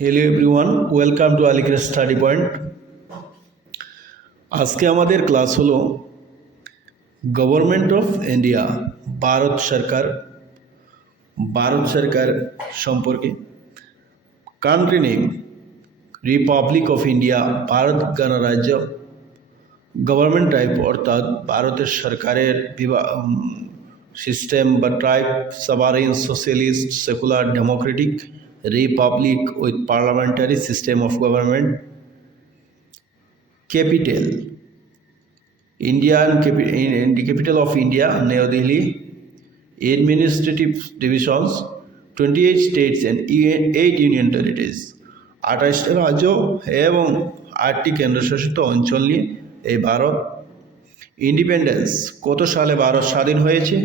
Hello everyone welcome to আলিকের study point. আজকে আমাদের ক্লাস হলো গভর্নমেন্ট অফ ইন্ডিয়া, ভারত সরকার সম্পর্কে। Country name republic of India, Bharat গণরাজ্য। গভর্নমেন্ট টাইপ অর্থাৎ ভারতের সরকারের সিস্টেম বা type sovereign, socialist, secular, democratic, republic with parliamentary system of government. Capital the capital of India, New Delhi. Administrative divisions 28 states and 8 union territories. 28টা রাজ্য এবং 8টি কেন্দ্রশাসিত অঞ্চল নিয়ে এই ভারত। ইন্ডিপেন্ডেন্স কত সালে ভারত স্বাধীন হয়েছে?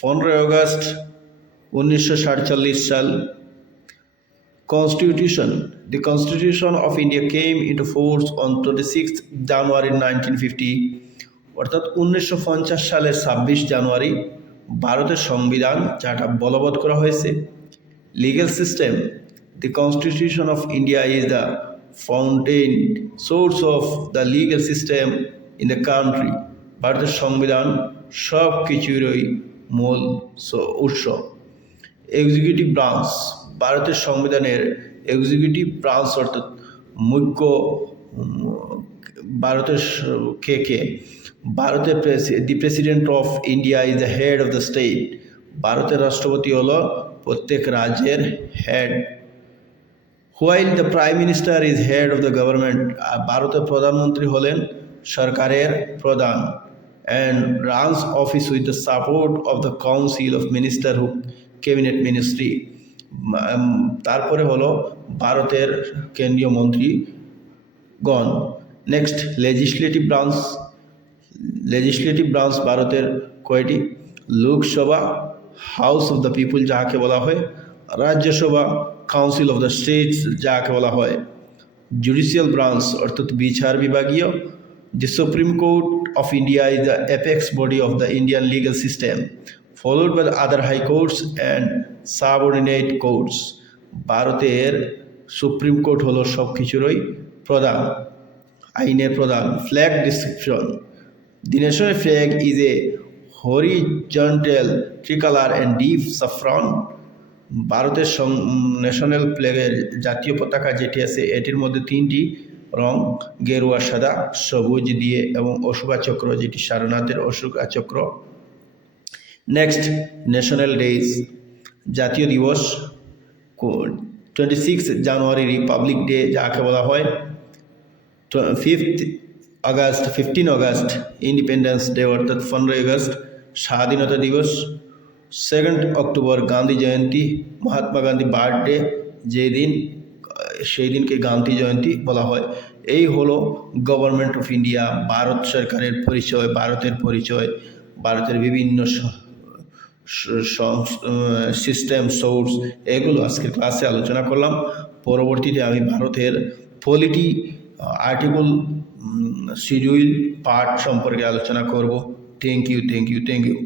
15 আগস্ট 1947 সাল। Constitution. The Constitution of India came into force on 26th January 1950 অর্থাৎ 1950 সালের 26 জানুয়ারি ভারতের সংবিধান যাটা বলবৎ করা হয়েছে। Legal system. The Constitution of India is the fountain source of the legal system in the country. ভারতের সংবিধান সব কিছুরই মূল উৎস। এক্সিকিউটিভ ব্রাঞ্চ, ভারতের সংবিধানের এক্সিকিউটিভ ব্রাঞ্চ অর্থাৎ মুখ্য ভারতের কে ভারতের the president of India is the head of the state. ভারতের রাষ্ট্রপতি হলো প্রত্যেক রাজ্যের head. While the prime minister is head of the government, ভারতের প্রধানমন্ত্রী হলেন সরকারের প্রধান। And runs office with the support of the council of minister who cabinet ministry. তারপরে হলো ভারতের কেন্দ্রীয় মন্ত্রীগণ। নেক্সট লেজিসলেটিভ ব্রাঞ্চ ভারতের কয়টি? Lok Sabha, house of the people যাকে বলা হয়, Rajya Sabha, council of the states যাকে বলা হয়। জুডিশিয়াল ব্রাঞ্চ অর্থাৎ বিচার বিভাগীয়। The Supreme Court of India is the apex body of the Indian legal system, followed by the other high courts and subordinate courts. ভারতের সুপ্রিম কোর্ট হলো সব কিছুরই প্রধান, আইনের প্রধান। Flag description. The national flag is a horizontal tricolor and deep saffron. ভারতের national ফ্ল্যাগের জাতীয় পতাকা যেটি আছে এটির মধ্যে 3টি রং, গেরুয়া, সাদা, সবুজ দিয়ে এবং অশোকা চক্র যেটি সারনাথের অশোকা চক্র। নেক্সট ন্যাশনাল ডেজ, জাতীয় দিবস 26 জানুয়ারি রিপাবলিক ডে যাকে বলা হয়। 15 আগস্ট ইন্ডিপেন্ডেন্স ডে অর্থাৎ 15 আগস্ট স্বাধীনতা দিবস। 2 অক্টোবর গান্ধী জয়ন্তী, মহাত্মা গান্ধী বার্থডে যেদিন, সেই দিনকে গান্ধী জয়ন্তী বলা হয়। এই হলো গভর্নমেন্ট অফ ইন্ডিয়া, ভারত সরকারের পরিচয়, ভারতের বিভিন্ন সিস্টেম, সোর্স, এগুলো আজকের ক্লাসে আলোচনা করলাম। পরবর্তীতে আমি ভারতের পলিটি, আর্টিকেল, শিডিউল, পার্ট সম্পর্কে আলোচনা করব। Thank you.